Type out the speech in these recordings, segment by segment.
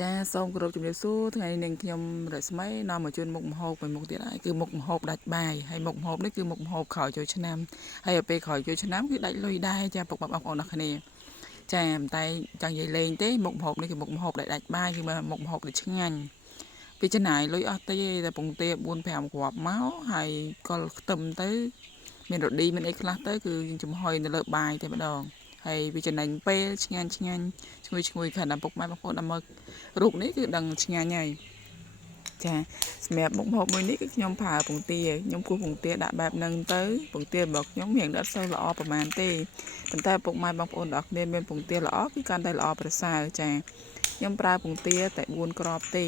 ចាសូមគោរពជំរាបសួរថ្ងៃនេះខ្ញុំរស្មីនាំមកជូនមុខម្ហូបមួយមុខទៀតហើយគឺមុខម្ហូបដាច់បាយហើយមុខម្ហូបនេះគឺមុខម្ហូបក្រោយចូលឆ្នាំហើយទៅពេលក្រោយចូលឆ្នាំគឺដាច់លុយដែរចាពុកបងប្អូនអរគ្នាចាតែចង់និយាយលេងទេមុខម្ហូបនេះគឺមុខម្ហូបដាច់បាយគឺមុខម្ហូបដែលឆ្ងាញ់ពីចំណាយលុយអស់តិចទេតែពងទា4-5គ្រាប់មកហើយក៏ខ្ទឹមទៅមានរ៉ូឌីមានអីខ្លះទៅគឺយើងចំហុយនៅលើបាយតែម្ដងហើយវាចំណេញពេលឆ្ងាញ់ឈ្ងុយខណ្ឌពុកម៉ែបងប្អូនដល់មករូបនេះគឺដឹងឆ្ងាញ់ហើយចាសម្រាប់មុខម្ហូបមួយនេះគឺខ្ញុំប្រើពងទាខ្ញុំគោះពងទាដាក់បែបហ្នឹងទៅពងទារបស់ខ្ញុំរៀងអត់សូវល្អប្រហែលទេប៉ុន្តែពុកម៉ែបងប្អូនទាំងអស់គ្នាមានពងទាល្អគឺកាន់តែល្អប្រសើរចាខ្ញុំប្រើពងទាតែ4គ្រាប់ទេ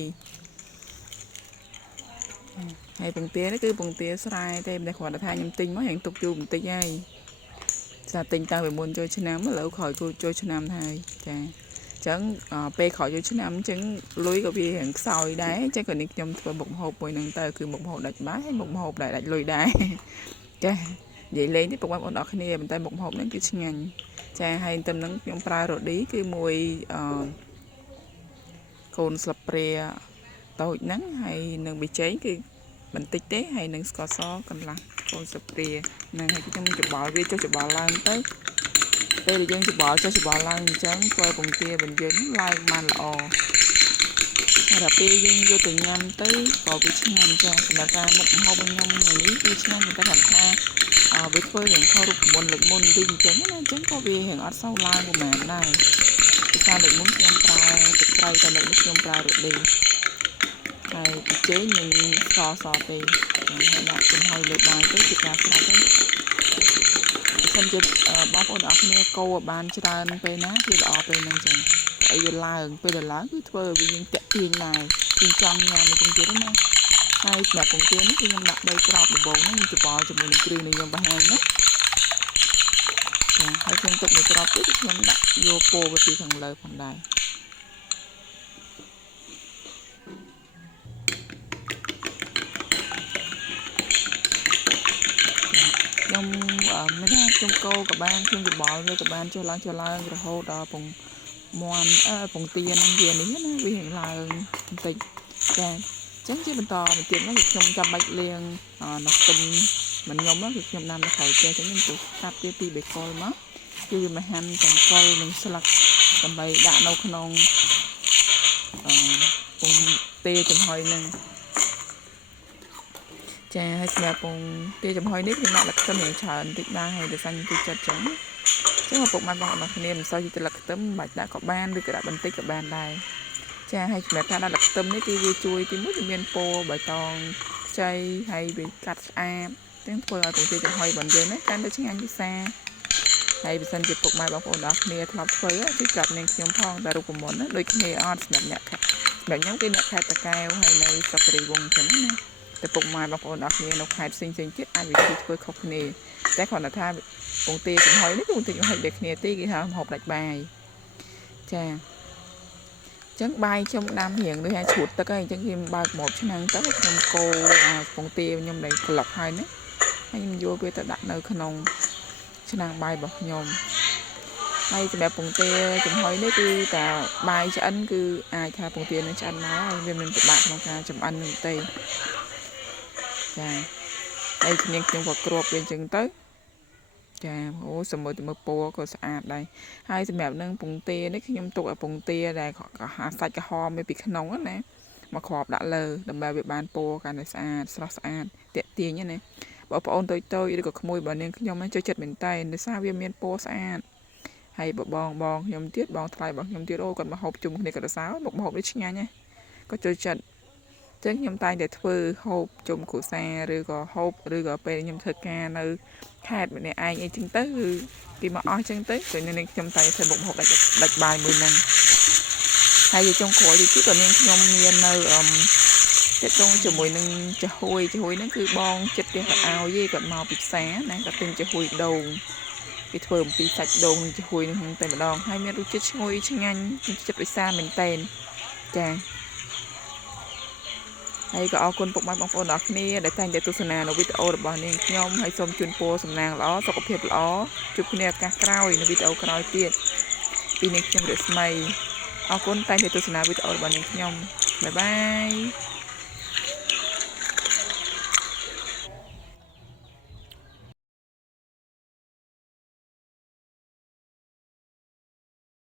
ហើយពងទានេះគឺពងទាស្រែទេតែគ្រាន់តែថាខ្ញុំទិញមករៀងទុកយូរបន្តិចហើយចាទិញតាំងពីមុនចូលឆ្នាំឥឡូវក្រោយចូលឆ្នាំហើយចាចឹងពេលក្រោយចូលឆ្នាំចឹងលុយក៏វារៀងខ្សោយដែរចឹងក៏នេះខ្ញុំធ្វើមុខម្ហូបមួយហ្នឹងទៅគឺមុខម្ហូបដាច់បាយហើយមុខម្ហូបដែលដាច់លុយដែរចានិយាយលេងទេពុកបងប្អូនអរគ្នាប៉ុន្តែមុខម្ហូបហ្នឹងគឺឆ្ងាញ់ចាហើយទៅនឹងខ្ញុំប្រើរ៉ូឌីគឺមួយកូនស្លាបព្រាតូចហ្នឹងហើយនឹងប៊ីចេងគឺបន្តិចទេហើយនឹងស្ករសកន្លះកូនស្លាបព្រាហ្នឹងហើយខ្ញុំច្បល់វាចុះច្បល់ឡើងទៅពេលយើងច្បល់ចុះច្បល់ឡើងអញ្ចឹងធ្វើពងទារបស់យើងឡើងបានល្អហើយដល់ពេលយើងយកទៅញ៉ាំទៅក៏វាឆ្ងាញ់ចាសម្រាប់ការមុខម្ហូបរបស់ខ្ញុំនេះគឺឆ្ងាញ់តែគាត់ថាវាធ្វើយ៉ាងខុសរូបមន្តលើកមុនវិញអញ្ចឹងណាអញ្ចឹងក៏វារៀងអត់សូវឡើងប្រហែលដែរពីការលើកមុនខ្ញុំប្រើទឹកត្រីតែលើកនេះខ្ញុំប្រើរ៉ូឌីហើយប៊ីចេងនិងស្ករសទេហើយដាក់ចំហុយលើបាយទៅជាការស្រេចទៅសិនជាបងប្អូនអរគ្នាកោបានច្រើនពេលណាគឺល្អពេលហ្នឹងចឹងអីវាឡើងពេលដែលឡើងគឺធ្វើឲ្យយើងតាក់ទាញដែរយើងចង់ញ៉ាំមួយទៀតណាហើយសម្រាប់ពងទានេះគឺខ្ញុំដាក់3គ្រាប់ដំបូងហ្នឹងច្បល់ជាមួយនឹងគ្រឿងនៃខ្ញុំបង្ហាញណាចាហើយខ្ញុំទុកមួយគ្រាប់ទៀតខ្ញុំដាក់យកពោទៅពីខាងលើផងដែរខ្ញុំមិនថាខ្ញុំកោក៏បានខ្ញុំច្បល់វាក៏បានចុះឡើងរហូតដល់ពងមាន់ពងទានឹងវានេះណាវារៀងឡើងបន្តិចចាអញ្ចឹងជាបន្តមកទៀតហ្នឹងគឺខ្ញុំចាំបាច់លាងនៅខ្ទឹមមិនខ្ញុំហ្នឹងគឺខ្ញុំដាំនៅក្រោយចេះអញ្ចឹងខ្ញុំទៅកាត់វាពីបេកុលមកគឺវាមកហាន់ទាំងកុលនិងស្លឹកដើម្បីដាក់នៅក្នុងពងទាចំហុយហ្នឹងចាហើយសម្រាប់ពងទាចំហុយនេះខ្ញុំដាក់លក្ខខ្ទឹមយ៉ាងច្រើនបន្តិចដែរហើយដោយសារខ្ញុំចូលចិត្តចឹងចឹងឪពុកម៉ែបងប្អូនគ្នាមិនសូវចិត្តលក្ខខ្ទឹមបាច់ដាក់ក៏បានឬក៏ដាក់បន្តិចក៏បានដែរចាហើយសម្រាប់ការដាក់លក្ខខ្ទឹមនេះគឺវាជួយទីមួយវាមានពណ៌បៃតងខ្ចីហើយវាកាត់ស្អាតចឹងធ្វើឲ្យពងទាចំហុយរបស់យើងនេះកាន់តែឆ្ងាញ់ពិសាហើយបើសិនជាពុកម៉ែបងប្អូនទាំងគ្នាធ្លាប់ធ្វើគឺប្រាប់នាងខ្ញុំផងតែរូបមន្តណាដូចគ្នាអត់សម្រាប់អ្នកសម្រាប់ខ្ញុំគឺអ្នកខេត្តតាកែវហើយនៅស្រុកគិរីវង្សចឹងណាតែពុកម៉ែបងប្អូនទាំងគ្នានៅខេត្តផ្សេងទៀតអាចវិធីធ្វើខុសគ្នាតែគ្រាន់តែថាពងទាចំហុយនេះគឺពងទាចំហុយដូចគ្នាទេគេហៅម្ហូបដាច់បាយចាចឹងបាយខ្ញុំដាំរៀងដូចឲ្យជ្រួតទឹកហើយអញ្ចឹងខ្ញុំបើកម៉ូបឆ្នាំងទៅខ្ញុំកូរពងទាខ្ញុំដែលក្លឹបហើយណាហើយខ្ញុំយកវាទៅដាក់នៅក្នុងឆ្នាំងបាយរបស់ខ្ញុំហើយសម្រាប់ពងទាចំហុយនេះគឺតែបាយឆ្អិនគឺអាចថាពងទានឹងឆ្អិនមកហើយវាមិនពិបាកក្នុងការចម្អិននោះទេចាហើយខ្ញុំក៏គ្របវាអញ្ចឹងទៅចាអូសម្រាប់ទៅមើលពណ៌ក៏ស្អាតដែរហើយសម្រាប់នឹងពងទានេះខ្ញុំទុកឲ្យពងទាដែលសាច់ក្រហមវាពីក្នុងណាមកគ្របដាក់លើដើម្បីវាបានពណ៌កាន់តែស្អាតស្រស់ស្អាតទាក់ទាញណាបងប្អូនតូចឬក៏ក្មួយរបស់នាងខ្ញុំចូលចិត្តមែនតើដោយសារវាមានពណ៌ស្អាតហើយបងខ្ញុំទៀតបងថ្លៃរបស់ខ្ញុំទៀតអូគាត់មកហូបជុំគ្នាគាត់សើមុខម្ហូបនេះឆ្ងាញ់ណាគាត់ចូលចិត្តចឹងខ្ញុំតែងតែធ្វើហូបជុំគ្រួសារឬក៏ហូបឬក៏ពេលខ្ញុំធ្វើការនៅខេត្តម្នាក់ឯងអីចឹងទៅគឺគេមកអស់ចឹងទៅព្រោះនាងខ្ញុំតែធ្វើមុខម្ហូបដាច់បាយមួយហ្នឹងហើយចុងក្រោយទៀតក៏នាងខ្ញុំមាននៅចិត្តចុងជាមួយនឹងចាហួយហ្នឹងគឺបងចិត្តទៀតគាត់ឲ្យទេគាត់មកពីផ្សារណាគាត់ទិញចាហួយដូងគេធ្វើអំពីសាច់ដូងនិងចាហួយហ្នឹងតែម្ដងហើយមានរសជាតិឈ្ងុយឆ្ងាញ់ចិត្តពិសាមែនតែនចាហើយក៏អរគុណពុកម៉ែបងប្អូនទាំងអស់គ្នាដែលតែងតែទស្សនានៅវីដេអូរបស់នាងខ្ញុំហើយសូមជូនពរសំណាងល្អសុខភាពល្អជួបគ្នាឱកាសក្រោយនៅវីដេអូក្រោយទៀតពីនាងខ្ញុំរស្មី អរគុណតែជាទស្សនាវីដេអូរបស់នាងខ្ញុំបាយបាយ